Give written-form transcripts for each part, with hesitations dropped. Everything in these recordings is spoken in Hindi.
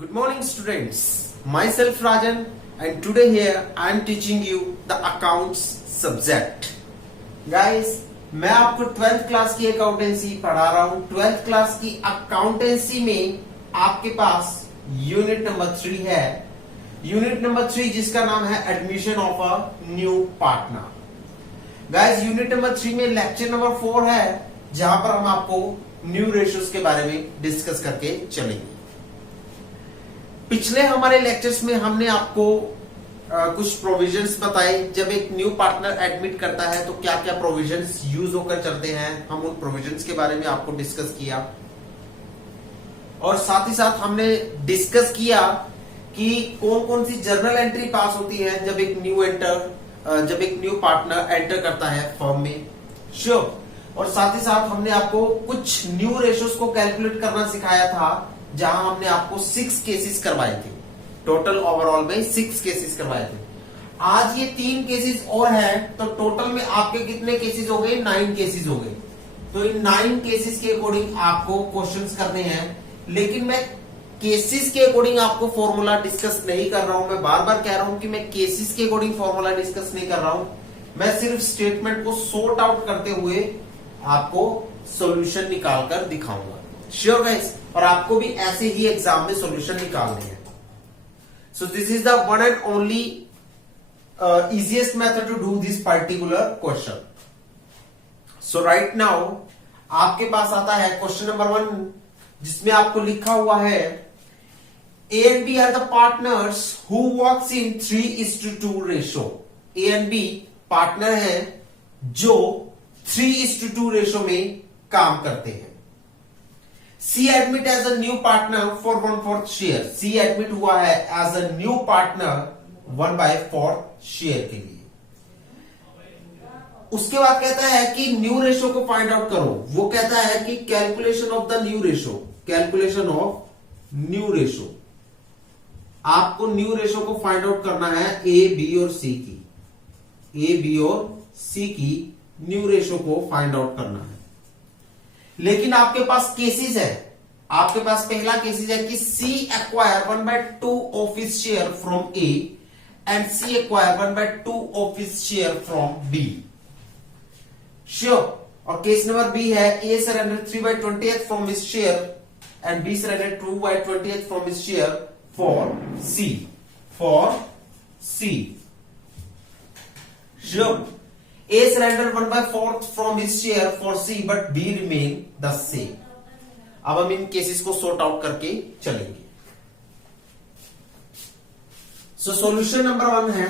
Good morning students, myself Rajan and today here I am teaching you the accounts subject. Guys, मैं आपको 12th क्लास की अकाउंटेंसी पढ़ा रहा हूं। 12th क्लास की अकाउंटेंसी में आपके पास यूनिट नंबर 3 है। यूनिट नंबर 3 जिसका नाम है admission of a new partner. Guys, unit number 3 में लेक्चर नंबर 4 है जहां पर हम आपको न्यू रेशियोज के बारे में डिस्कस करके चलेंगे। पिछले हमारे लेक्चर्स में हमने आपको कुछ प्रोविजंस बताए। जब एक न्यू पार्टनर एडमिट करता है तो क्या क्या प्रोविजंस यूज होकर चलते हैं, हम उन प्रोविजंस के बारे में आपको डिस्कस किया। और साथ ही साथ हमने डिस्कस किया कि कौन कौन सी जर्नल एंट्री पास होती है जब एक न्यू पार्टनर एंटर करता है फर्म में। श्योर। और साथ ही साथ हमने आपको कुछ न्यू रेशियोज को कैलकुलेट करना सिखाया था जहां हमने आपको 6 केसेस करवाए थे। टोटल ओवरऑल में 6 केसेस करवाए थे। आज ये 3 केसेस और हैं, तो टोटल में आपके कितने केसेस हो गए? 9 केसेस हो गए। तो इन 9 केसेस के अकॉर्डिंग आपको क्वेश्चंस करने हैं, लेकिन मैं केसेस के अकॉर्डिंग आपको फॉर्मूला डिस्कस नहीं कर रहा हूं। मैं बार बार कह रहा हूं कि मैं केसेस के अकॉर्डिंग फॉर्मूला डिस्कस नहीं कर रहा हूं। मैं सिर्फ स्टेटमेंट को सॉर्ट आउट करते हुए आपको सॉल्यूशन निकाल कर दिखाऊंगा। Sure guys. और आपको भी ऐसे ही एग्जाम में सॉल्यूशन निकालने हैं। सो this is the one and only easiest method to do this particular question. So right now आपके पास आता है क्वेश्चन नंबर 1 जिसमें आपको लिखा हुआ है A and B are the partners who works in 3:2 ratio. A and B partner हैं जो 3:2 रेशो में काम करते हैं। C admit as a new partner for 1/4 share. C admit हुआ है as a new partner 1/4 share के लिए। उसके बाद कहता है कि न्यू रेशो को फाइंड आउट करो। वो कहता है कि calculation of the new ratio, calculation of new ratio. आपको न्यू रेशो को फाइंड आउट करना है ए, बी और सी की। ए, बी और सी की न्यू रेशो को फाइंड आउट करना है। लेकिन आपके पास केसेस है। आपके पास पहला केसेस है कि C acquire 1/2 of his share from A and C acquire 1/2 of his share from B. Sure. और केस नंबर बी है A surrender 3/20 from his share and B surrender 2/20 from his share for C. Sure. A surrendered 1/4 from his share for C, but B remain the same. अब हम इन केसेस को सॉर्ट आउट करके चलेंगे। सो सॉल्यूशन नंबर 1 है,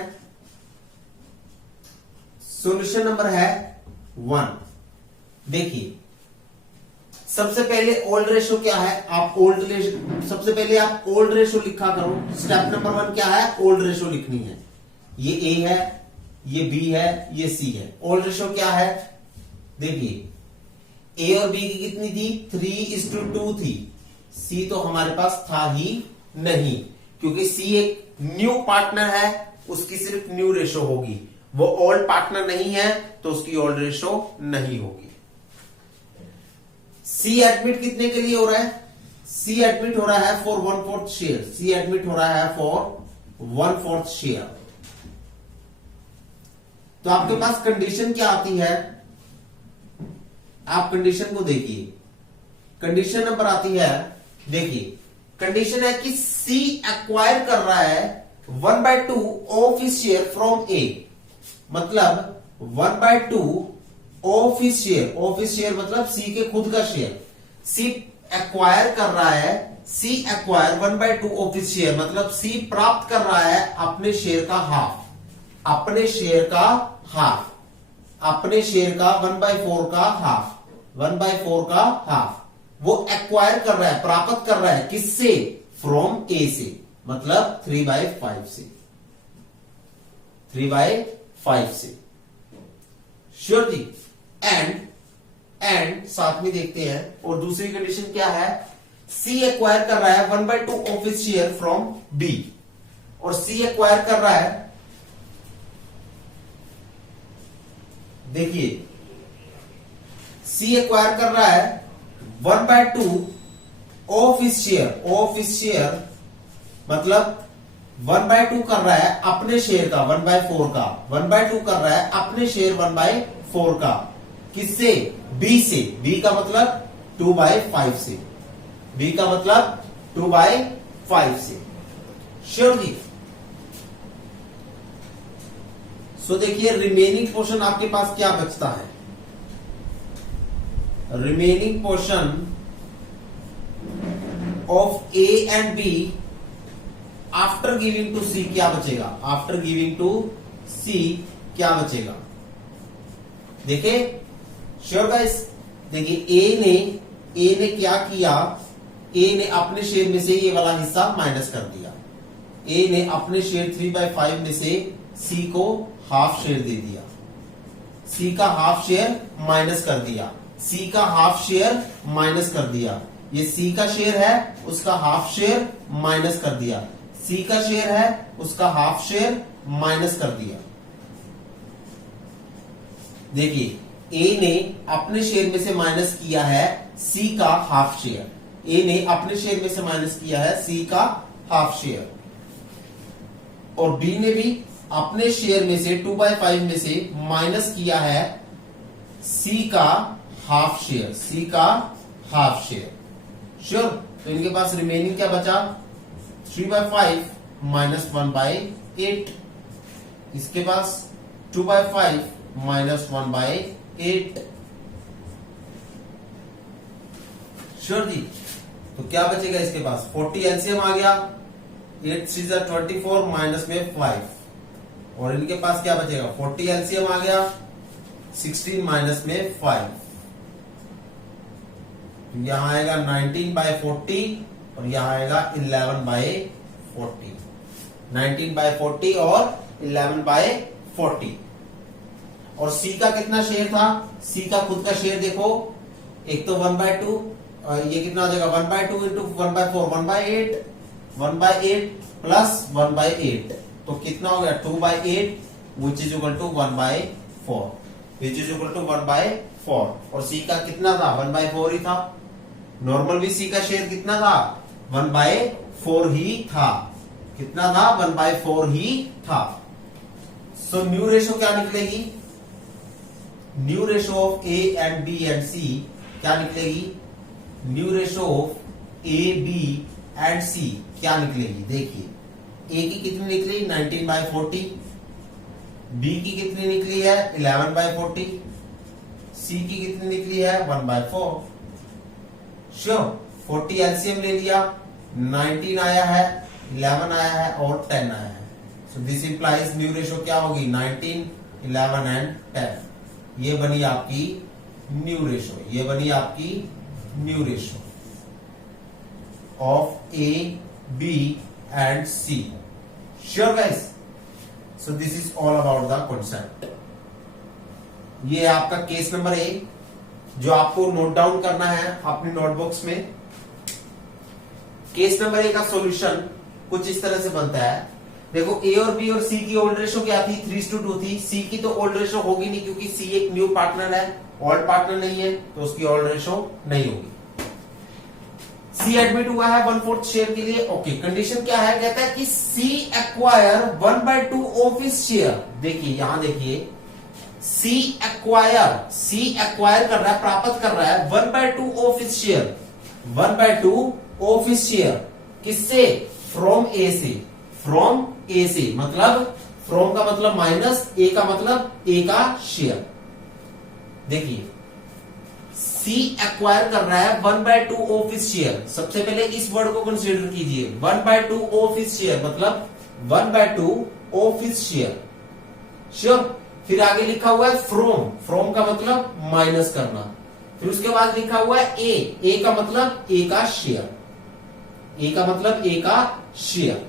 सॉल्यूशन नंबर है 1। देखिए, सबसे पहले ओल्ड रेशो क्या है? सबसे पहले आप ओल्ड रेशो लिखा करो। स्टेप नंबर 1 क्या है? ओल्ड रेशो लिखनी है। ये A है, ये बी है, ये सी है। ओल्ड रेशो क्या है? देखिए, ए और बी की कितनी थी? 3:2 थी। सी तो हमारे पास था ही नहीं, क्योंकि सी एक न्यू पार्टनर है, उसकी सिर्फ न्यू रेशो होगी। वो ओल्ड पार्टनर नहीं है तो उसकी ओल्ड रेशो नहीं होगी। सी एडमिट कितने के लिए हो रहा है? सी एडमिट हो रहा है फॉर 1/4 शेयर। सी एडमिट हो रहा है फॉर 1/4 शेयर। तो आपके पास कंडीशन क्या आती है? आप कंडीशन को देखिए। कंडीशन नंबर आती है, देखिए, कंडीशन है कि सी एक्वायर कर रहा है 1/2 ऑफ हिज शेयर फ्रॉम ए। मतलब 1/2 of his share. Of his share मतलब सी के खुद का शेयर। सी एक्वायर कर रहा है, सी एक्वायर 1/2 ऑफ हिज शेयर मतलब सी प्राप्त कर रहा है अपने शेयर का हाफ। अपने शेयर का हाफ, अपने शेयर का 1/4 का हाफ, 1/4 का हाफ वो एक्वायर कर रहा है, प्राप्त कर रहा है। किससे? फ्रॉम ए से, मतलब 3/5 से। 3/5 से। Sure ji. एंड साथ में देखते हैं। और दूसरी कंडीशन क्या है? सी एक्वायर कर रहा है 1/2 of his share from B. और सी एक्वायर कर रहा है, देखिए, सी एक्वायर कर रहा है 1/2 ऑफ हिज शेयर मतलब 1/2 कर रहा है अपने शेयर का 1/4 का, 1/2 कर रहा है अपने शेयर 1/4 का, किससे? बी से। बी का मतलब 2/5 से, बी का मतलब 2/5 से। श्योर जी। सो देखिए रिमेनिंग पोर्शन आपके पास क्या बचता है, remaining portion of A and B after giving to C क्या बचेगा, आफ्टर गिविंग टू सी क्या बचेगा? देखिए श्योर गाइस, देखिए ए ने क्या किया, ए ने अपने शेयर में से ये वाला हिस्सा माइनस कर दिया, ए ने अपने शेयर 3/5 में से सी को हाफ शेयर दे दिया, सी का हाफ शेयर माइनस कर दिया, सी का हाफ शेयर माइनस कर दिया, ये सी का शेयर है उसका हाफ शेयर माइनस कर दिया, सी का शेयर है उसका हाफ शेयर माइनस कर दिया। देखिए ए ने अपने शेयर में से माइनस किया है सी का हाफ शेयर, ए ने अपने शेयर में से माइनस किया है सी का हाफ शेयर, और बी ने भी अपने शेयर में से 2/5 में से माइनस किया है सी का हाफ शेयर, सी का हाफ शेयर। श्योर। तो इनके पास रिमेनिंग क्या बचा, 3/5 माइनस 1/8, इसके पास 2/5 माइनस 1/8। श्योर जी। तो क्या बचेगा इसके पास, 40 एलसीएम आ गया, 8 3 जा 24 माइनस में 5, और इनके पास क्या बचेगा, 40 एलसीएम आ गया, 16 माइनस में 5, यहां आएगा 19/40 और यहां आएगा 11/40, 19/40 और 11/40। और सी का कितना शेयर था, सी का खुद का शेयर देखो, एक तो 1/2, ये कितना हो जाएगा 1/2 इंटू 1/4 1/8, 1/8 प्लस 1/8, तो कितना हो गया 2/8 which is equal to 1/4, which is equal to 1/4। और सी का कितना था, 1/4 ही था, नॉर्मल भी सी का शेयर कितना था, 1/4 ही था, कितना था 1/4 ही था। सो न्यू रेशो क्या निकलेगी, new ratio of A and B and C क्या निकलेगी, new ratio of A B and C क्या निकलेगी? देखिए ए की कितनी निकली 19/40, बी की कितनी निकली है 11/40, सी की कितनी निकली है 1/4। श्योर। 40 एलसीएम ले लिया, 19 आया है, 11 आया है और 10 आया है। So this implies new ratio क्या होगी 19, 11 एंड 10। ये बनी आपकी न्यू रेशो, ये बनी आपकी new ratio of A B and C. Sure guys. So this is all about the concept. ये आपका केस नंबर ए, जो आपको नोट डाउन करना है अपनी नोटबुक्स में। केस नंबर ए का सॉल्यूशन कुछ इस तरह से बनता है। देखो ए और बी और सी की ओल्ड रेशो क्या थी, 3:2 थी। सी की तो ओल्ड रेशो होगी नहीं क्योंकि सी एक न्यू पार्टनर है, ओल्ड पार्टनर नहीं है, तो उसकी ओल्ड रेशो नहीं होगी। सी एडमिट हुआ है 1/4 शेयर के लिए। ओके, कंडीशन क्या है, कहता है कि C acquire 1/2 of his share. देखिए यहां देखिए, सी एक्वायर कर रहा है, प्राप्त कर रहा है 1/2 of his share, 1/2 of his share किससे, फ्रॉम ए से, फ्रॉम ए से, मतलब फ्रॉम का मतलब माइनस, ए का मतलब ए का शेयर। देखिए सी एक्वायर कर रहा है 1/2 ऑफ हिज शेयर। सबसे पहले इस वर्ड को कंसीडर कीजिए, 1/2 ऑफ हिज शेयर मतलब 1/2 ऑफ हिज शेयर। श्योर। फिर आगे लिखा हुआ है फ्रॉम का मतलब माइनस करना। फिर उसके बाद लिखा हुआ है ए का मतलब ए का शेयर, ए का मतलब ए का शेयर।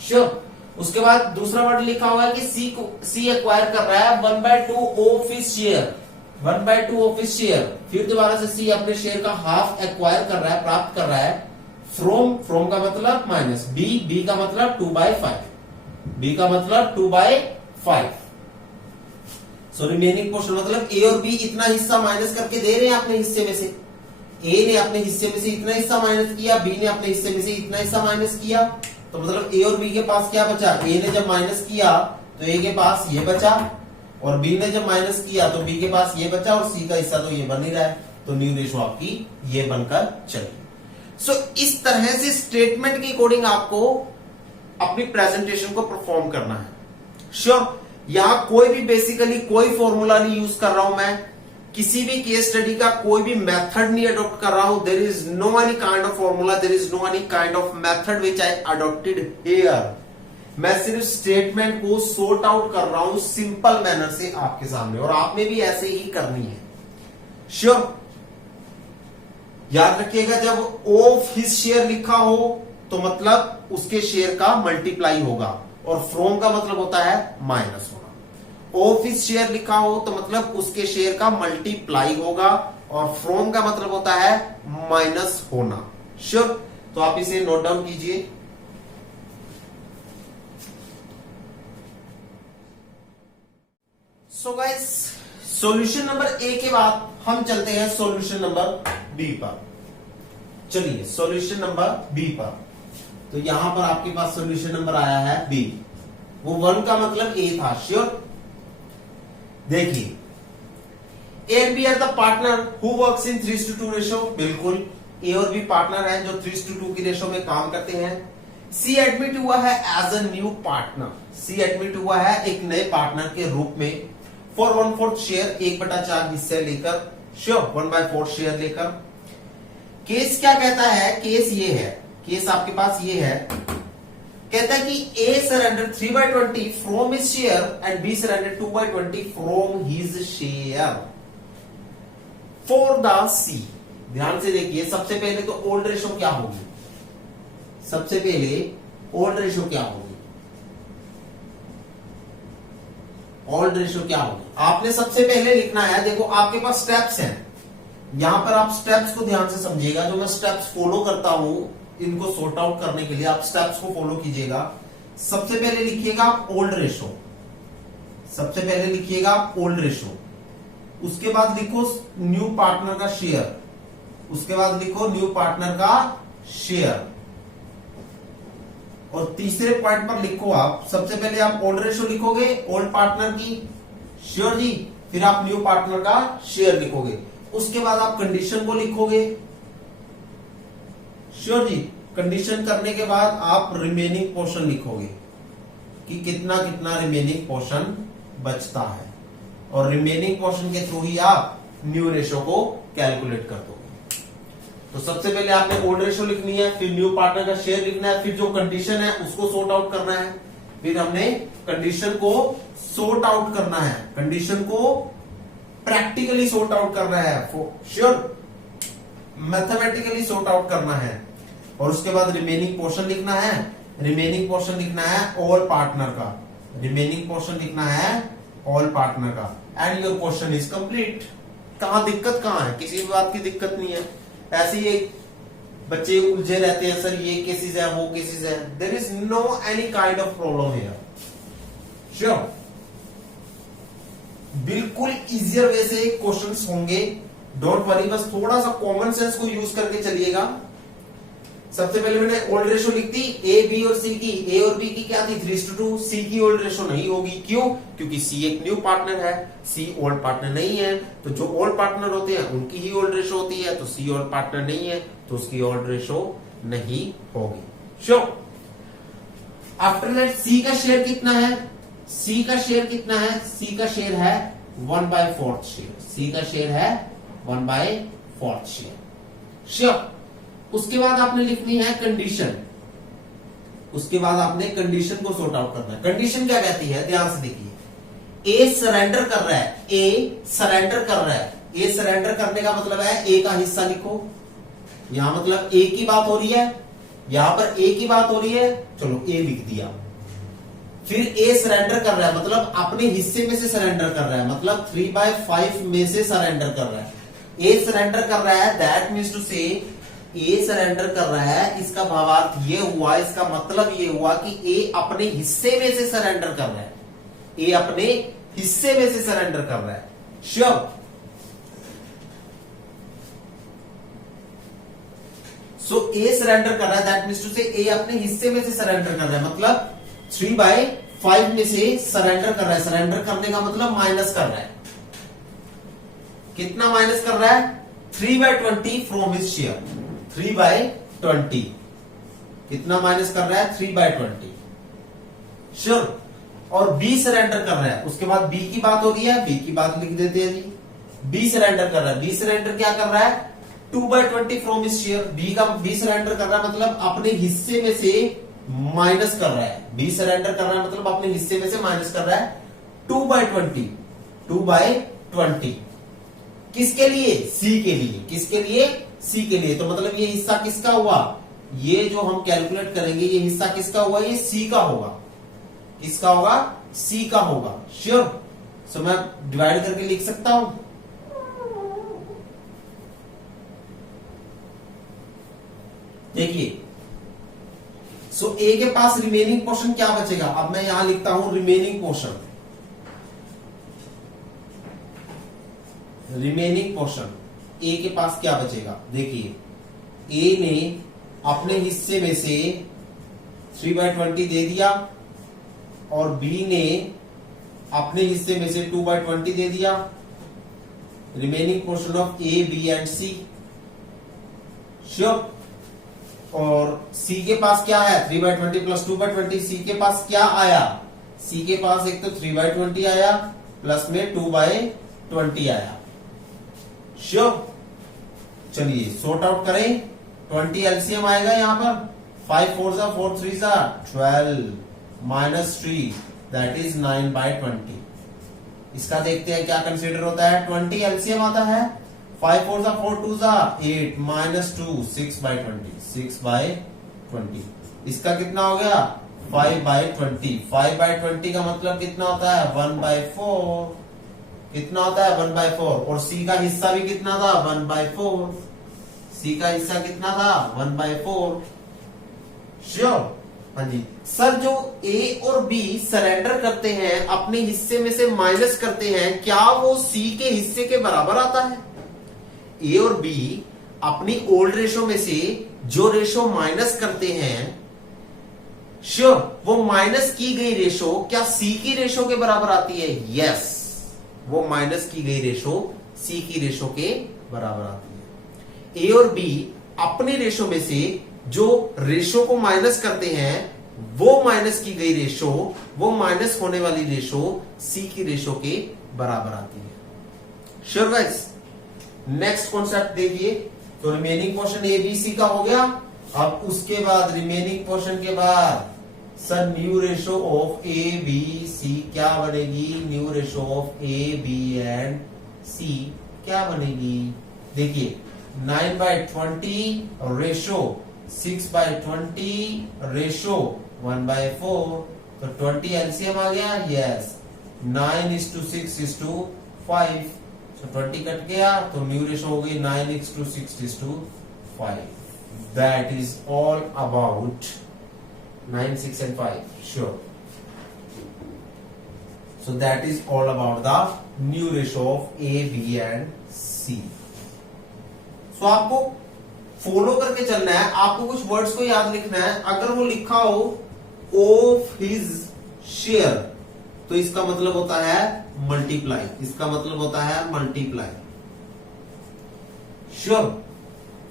श्योर। उसके बाद दूसरा वर्ड लिखा हुआ है कि सी एक्वायर कर रहा है 1/2 of his share, 1/2 of his share. फिर दोबारा से सी अपने शेयर का हाफ एक्वायर कर रहा है, प्राप्त कर रहा है फ्रॉम का मतलब माइनस, बी का मतलब 2/5, बी का मतलब 2/5। सो रिमेनिंग पोर्शन मतलब ए और बी इतना हिस्सा माइनस करके दे रहे हैं अपने हिस्से में से। ए ने अपने हिस्से में से इतना हिस्सा माइनस किया, बी ने अपने हिस्से में से इतना हिस्सा माइनस किया। तो मतलब ए और बी के पास क्या बचा, ए ने जब माइनस किया तो ए के पास ये बचा, और बी ने जब माइनस किया तो बी के पास ये बचा, और सी का हिस्सा तो ये बन ही रहा है, तो न्यू रेशो आपकी ये बनकर चली। सो इस तरह से स्टेटमेंट के अकॉर्डिंग आपको अपनी प्रेजेंटेशन को परफॉर्म करना है। श्योर, यहां कोई भी बेसिकली कोई फॉर्मूला नहीं यूज कर रहा हूं मैं, किसी भी केस स्टडी का कोई भी मेथड नहीं अडॉप्ट कर रहा हूं। There is no any kind of formula, there is no any kind of method which I adopted here. मैं सिर्फ स्टेटमेंट को सॉर्ट आउट कर रहा हूं सिंपल मैनर से आपके सामने, और आपने भी ऐसे ही करनी है। श्योर, याद रखिएगा जब ऑफ हिज शेयर लिखा हो तो मतलब उसके शेयर का मल्टीप्लाई होगा, और फ्रॉम का मतलब होता है माइनस होना। ऑफ हिज शेयर लिखा हो तो मतलब उसके शेयर का मल्टीप्लाई होगा, और फ्रॉम का मतलब होता है माइनस होना। श्योर, तो आप इसे नोट डाउन कीजिए। So guys, solution number A के बाद हम चलते हैं सॉल्यूशन नंबर बी पर। चलिए सॉल्यूशन नंबर बी पर, तो यहां पर आपके पास सॉल्यूशन नंबर आया है बी। वो 1 का मतलब ए था। श्योर, देखिए A and B are the partner who works in 3:2 ratio. बिल्कुल, ए और बी पार्टनर हैं जो 3:2 की रेशो में काम करते हैं। सी एडमिट हुआ है as a new partner, C admit हुआ है एक नए पार्टनर के रूप में फॉर 1/4 शेयर, 1/4 हिस्से लेकर। श्योर, 1/4 शेयर लेकर। केस क्या कहता है, केस ये है, केस आपके पास ये है, कहता है कि A surrender 3/20 from his share and B surrender 2/20 from his share for the C. ध्यान से देखिए, सबसे पहले तो ओल्ड रेशो क्या होगी, सबसे पहले ओल्ड रेशो क्या होगी, ओल्ड रेशो क्या होगी, आपने सबसे पहले लिखना है। देखो आपके पास स्टेप्स हैं, यहां पर आप स्टेप्स को ध्यान से समझिएगा। जो मैं स्टेप्स फॉलो करता हूं इनको सॉर्ट आउट करने के लिए, आप स्टेप्स को फॉलो कीजिएगा। सबसे पहले लिखिएगा आप ओल्ड रेशो, सबसे पहले लिखिएगा आप ओल्ड रेशो, उसके बाद लिखो न्यू पार्टनर का शेयर, उसके बाद लिखो न्यू पार्टनर का शेयर, और तीसरे पॉइंट पर लिखो आप, सबसे पहले आप ओल्ड रेशो लिखोगे ओल्ड पार्टनर की, श्योर जी, फिर आप न्यू पार्टनर का शेयर लिखोगे, उसके बाद आप कंडीशन को लिखोगे। श्योर जी, कंडीशन करने के बाद आप रिमेनिंग पोर्शन लिखोगे कि कितना कितना रिमेनिंग पोर्शन बचता है, और रिमेनिंग पोर्शन के थ्रू ही आप न्यू रेशो को कैलकुलेट कर दोगे। तो सबसे पहले आपने ओल्ड रेशो लिखनी है, फिर न्यू पार्टनर का शेयर लिखना है, फिर जो कंडीशन है उसको सॉर्ट आउट करना है, फिर हमने कंडीशन को सॉर्ट आउट करना है, कंडीशन को प्रैक्टिकली सॉर्ट आउट करना है, श्योर मैथमेटिकली सॉर्ट आउट करना है, और उसके बाद रिमेनिंग पोर्शन लिखना है, रिमेनिंग पोर्शन लिखना है ऑल पार्टनर का, रिमेनिंग पोर्शन लिखना है ऑल पार्टनर का, and your question is complete. कहां दिक्कत कहां है, किसी भी बात की दिक्कत नहीं है। ऐसे ही बच्चे उलझे रहते हैं, सर ये केसेस है वो केसेस है, there is no any kind of problem here. Sure, बिल्कुल इजियर वे से क्वेश्चंस होंगे, डोंट वरी, बस थोड़ा सा कॉमन सेंस को यूज करके चलिएगा। सबसे पहले मैंने ओल्ड रेशो लिख दी ए बी और सी की, ए और बी की क्या थी 3:2, सी की ओल्ड रेशो नहीं होगी, क्यों, क्योंकि सी एक न्यू पार्टनर है, सी ओल्ड पार्टनर नहीं है, तो जो ओल्ड पार्टनर होते हैं उनकी ही ओल्ड रेशो होती है, तो सी ओल्ड पार्टनर नहीं है तो उसकी ओल्ड रेशो नहीं होगी। श्योर, आफ्टर दैट सी का शेयर कितना है, सी का शेयर कितना है, सी का शेयर है 1/4 शेयर, सी का शेयर है 1/4 शेयर। श्योर, उसके बाद आपने लिखनी है कंडीशन, उसके बाद आपने कंडीशन को सॉर्ट आउट करना है। कंडीशन क्या कहती है, ध्यान से देखिए, ए सरेंडर कर रहा है, ए सरेंडर कर रहा है, ए सरेंडर करने का मतलब है ए का हिस्सा लिखो, यहां मतलब ए की बात हो रही है, यहां पर ए की बात हो रही है, चलो ए लिख दिया। फिर ए सरेंडर कर रहा है मतलब अपने हिस्से में से सरेंडर कर रहा है, मतलब 3/5 में से सरेंडर कर रहा है। ए सरेंडर कर रहा है, दैट मीन्स टू से ए सरेंडर कर रहा है, इसका भावार्थ ये हुआ, इसका मतलब ये हुआ कि ए अपने हिस्से में से सरेंडर कर रहा है, ए अपने हिस्से में से सरेंडर कर रहा है। श्योर, सो ए सरेंडर कर रहा है, दैट मीन्स टू से ए अपने हिस्से में से सरेंडर कर रहा है, मतलब 3/5 में से सरेंडर कर रहा है। सरेंडर करने का मतलब माइनस कर रहा है। कितना माइनस कर रहा है? 3/20 फ्रॉम हिज शेयर। 3/20 कितना माइनस कर रहा है? 3/20। श्योर। और बी सरेंडर कर रहा है, उसके बाद बी की बात हो रही है, बी की बात लिख देते हैं जी। बी सरेंडर कर रहा है, बी सरेंडर क्या कर रहा है? 2/20 from his share. B surrender कर रहा है मतलब अपने हिस्से में से माइनस कर रहा है। बी सरेंडर कर रहा है मतलब अपने हिस्से में से माइनस कर रहा है 2/20। 2/20 किसके लिए? सी के लिए। किसके लिए? सी के लिए। तो मतलब ये हिस्सा किसका हुआ? ये जो हम कैलकुलेट करेंगे ये हिस्सा किसका हुआ? ये सी का होगा। किसका होगा? सी का होगा। श्योर। सो मैं डिवाइड करके लिख सकता हूं। देखिए, सो ए के पास रिमेनिंग पोर्शन क्या बचेगा? अब मैं यहां लिखता हूं रिमेनिंग पोर्शन। रिमेनिंग पोर्शन ए के पास क्या बचेगा? देखिए, ए ने अपने हिस्से में से 3/20 दे दिया और बी ने अपने हिस्से में से 2/20 दे दिया। Remaining portion of A, B and C. Sure. और सी के पास क्या है? 3/20 प्लस 2/20। सी के पास क्या आया? सी के पास एक तो 3/20 आया प्लस में 2/20 आया। श्योर। चलिए सॉर्ट आउट करें। 20 एलसीएम आएगा यहां पर। 5 4 जा 4 3 जा 12 माइनस 3 दैट इज 9/20। इसका देखते हैं क्या कंसीडर होता है। 20 एलसीएम आता है। 5 4 जा 4 2 जा 8 माइनस 2 6/20। 6/20 इसका कितना हो गया? 5/20। 5/20 का मतलब कितना होता है? 1/4। कितना होता है? 1/4। और सी का हिस्सा भी कितना था? 1/4। सी का हिस्सा कितना था? 1/4। श्योर। हाँ जी सर, जो ए और बी सरेंडर करते हैं, अपने हिस्से में से माइनस करते हैं, क्या वो सी के हिस्से के बराबर आता है? ए और बी अपनी ओल्ड रेशो में से जो रेशो माइनस करते हैं, श्योर, वो माइनस की गई रेशो क्या सी की रेशो के बराबर आती है? यस, वो माइनस की गई रेशो सी की रेशो के बराबर आती है। ए और बी अपनी रेशो में से जो रेशो को माइनस करते हैं, वो माइनस की गई रेशो, वो माइनस होने वाली रेशो सी की रेशो के बराबर आती है। Sure guys. नेक्स्ट कॉन्सेप्ट देखिए। तो remaining portion A B C का हो गया। अब उसके बाद रिमेनिंग पोर्शन के बाद sir new ratio of A B C क्या बनेगी? New ratio of A B and C क्या बनेगी? देखिए 9/20 रेशो 6/20 रेशो 1/4। तो 20 एलसीएम आ गया। यस। 9:6:5। तो 20 कट गया तो न्यू रेशो हो गई 9:6:5। That is all about 9, 6 and 5. Sure. So that is all about the new ratio of A, B and C. So आपको फॉलो करके चलना है। आपको कुछ वर्ड्स को याद लिखना है। अगर वो लिखा हो ऑफ हिज शेयर, तो इसका मतलब होता है मल्टीप्लाई। इसका मतलब होता है मल्टीप्लाई। श्योर।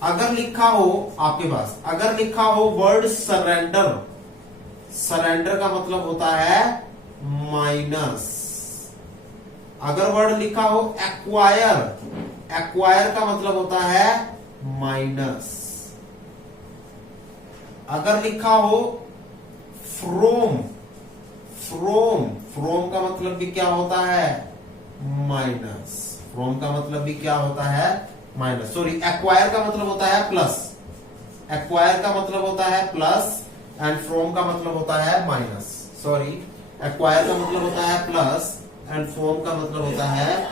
अगर लिखा हो आपके पास, अगर लिखा हो वर्ड सरेंडर, सरेंडर का मतलब होता है माइनस। अगर वर्ड लिखा हो एक्वायर, एक्वायर का मतलब होता है माइनस। अगर लिखा हो फ्रोम, फ्रोम, फ्रोम का मतलब भी क्या होता है? माइनस। फ्रोम का मतलब भी क्या होता है? माइनस। सॉरी, एक्वायर का मतलब होता है प्लस। एक्वायर का मतलब होता है प्लस एंड फ्रॉम का मतलब होता है माइनस। सॉरी, एक्वायर का मतलब होता है प्लस एंड फ्रॉम का मतलब होता है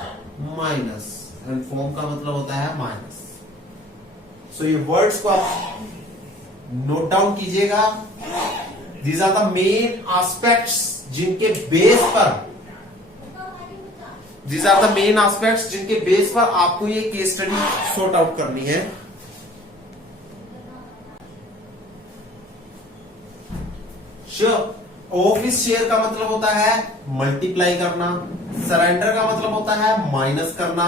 माइनस। एंड फ्रॉम का मतलब होता है माइनस। सो ये वर्ड्स को आप नोट डाउन कीजिएगा। These are the main aspects जिनके बेस पर, these are the main aspects जिनके बेस पर आपको ये केस स्टडी सॉर्ट आउट करनी है। श्योर। ऑफिस शेयर का मतलब होता है मल्टीप्लाई करना, सरेंडर का मतलब होता है माइनस करना,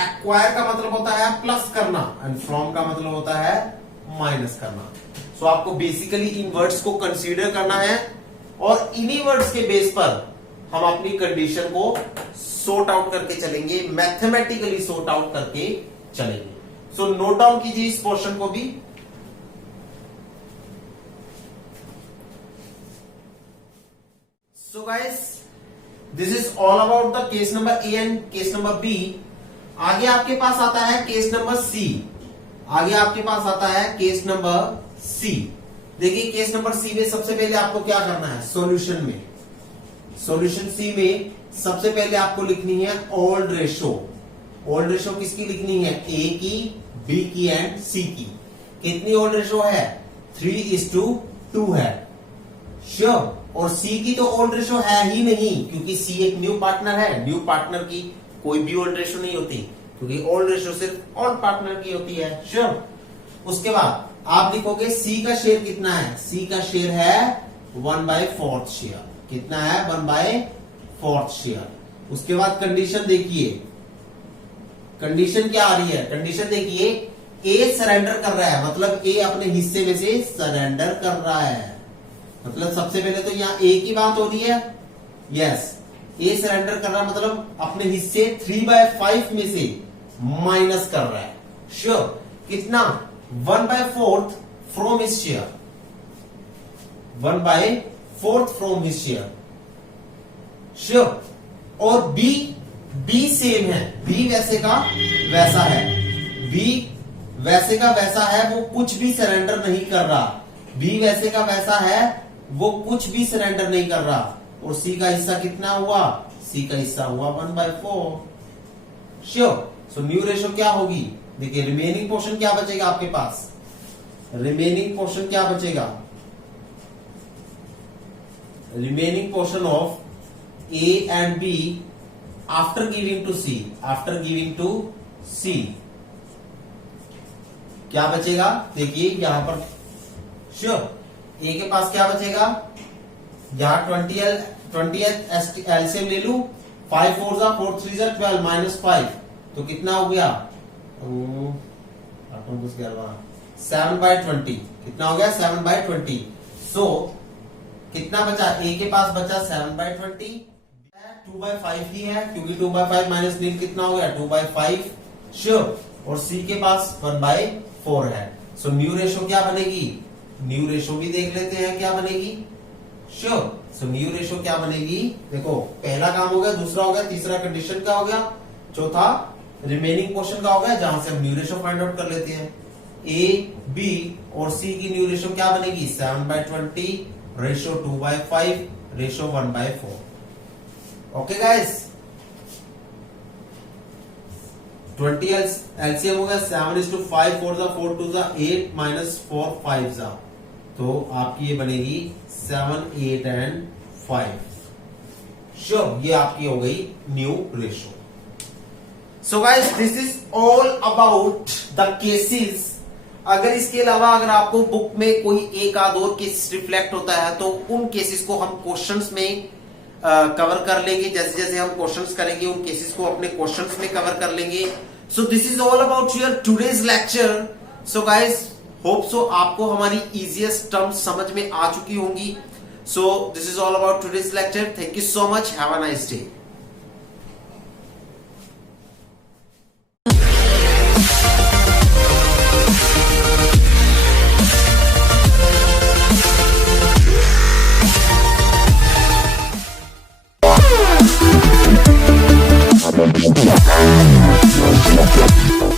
एक्वायर का मतलब होता है प्लस करना, एंड फ्रॉम का मतलब होता है माइनस करना। सो आपको बेसिकली इन वर्ड्स को कंसीडर करना है और इन्हीं वर्ड्स के बेस पर हम अपनी कंडीशन को सॉर्ट आउट करके चलेंगे, मैथमेटिकली सॉर्ट आउट करके चलेंगे। सो नोट डाउन कीजिए इस पोर्शन को भी। So guys, this is all about the case number A and case number B. आगे आपके पास आता है केस नंबर C। आगे आपके पास आता है केस नंबर C। देखिए केस नंबर C में सबसे पहले आपको क्या करना है, सॉल्यूशन में, सॉल्यूशन C में सबसे पहले आपको लिखनी है ओल्ड रेशो। ओल्ड रेशो किसकी लिखनी है, A की, B की एंड C की। कितनी ओल्ड रेशो है, 3:2 है। श्योर। और सी की तो ओल्ड रेशो है ही नहीं, क्योंकि सी एक न्यू पार्टनर है। न्यू पार्टनर की कोई भी ओल्ड रेशो नहीं होती, क्योंकि ओल्ड रेशो सिर्फ ओल्ड पार्टनर की होती है। श्योर। उसके बाद आप लिखोगे सी का शेयर कितना है, सी का शेयर है 1/4 शेयर। कितना है, 1/4 शेयर। उसके बाद कंडीशन देखिए, कंडीशन क्या आ रही है, कंडीशन देखिए, ए सरेंडर कर रहा है, मतलब ए अपने हिस्से में से सरेंडर कर रहा है। मतलब सबसे पहले तो यहाँ ए की बात हो रही है, यस, ए सरेंडर कर रहा है, मतलब अपने हिस्से 3/5 में से माइनस कर रहा है। श्योर। कितना, 1/4 from his share, 1/4 from his share. Sure. और बी सेम है, बी वैसे का वैसा है, बी वैसे का वैसा है, वो कुछ भी सरेंडर नहीं कर रहा। बी वैसे का वैसा है, वो कुछ भी सरेंडर नहीं कर रहा। और सी का हिस्सा कितना हुआ, सी का हिस्सा हुआ 1/4। श्योर। सो न्यू रेशो क्या होगी, देखिए रिमेनिंग पोर्शन क्या बचेगा आपके पास, रिमेनिंग पोर्शन क्या बचेगा, remaining portion of A and B after giving to C, after giving to C क्या बचेगा, देखिए यहां पर। श्योर। ए के पास क्या बचेगा, यहां 20 एलसीएम ले लू, 5 4 4 3 12 -5, तो कितना हो गया, 7/20। कितना हो गया, 7/20। सो कितना बचा, ए के पास बचा 7/20, 2/5 ही है, क्योंकि 2/5 माइनस नील कितना हो गया, 2/5। श्योर। और सी के पास 1/4 है। सो न्यू रेशो क्या बनेगी, न्यू रेशो भी देख लेते हैं क्या बनेगी। श्योर। सो न्यू रेशो क्या बनेगी, देखो पहला काम हो गया, दूसरा हो गया, तीसरा कंडीशन का हो गया, चौथा रिमेनिंग पोर्शन का हो गया, जहां से हम न्यू रेशो फाइंड आउट कर लेते हैं। ए, बी और सी की न्यू रेशो क्या बनेगी, 7/20 ratio 2/5 ratio 1/4। Okay guys, 20 LCM हो गया, 7:5, 4 2 8 -4 5, तो आपकी ये बनेगी 7 8 एंड 5। श्योर। ये आपकी हो गई new ratio. So guys, this is all about the cases. अगर इसके अलावा अगर आपको बुक में कोई एक आध और केस रिफ्लेक्ट होता है, तो उन केसेस को हम क्वेश्चंस में कवर कर लेंगे। जैसे जैसे हम क्वेश्चंस करेंगे, उन केसेस को अपने क्वेश्चंस में कवर कर लेंगे। सो this is all about your today's lecture. So guys, hope so आपको हमारी इजीएस्ट टर्म्स समझ में आ चुकी होंगी। सो this is all about today's lecture. Thank you so much, have a nice day. Yeah.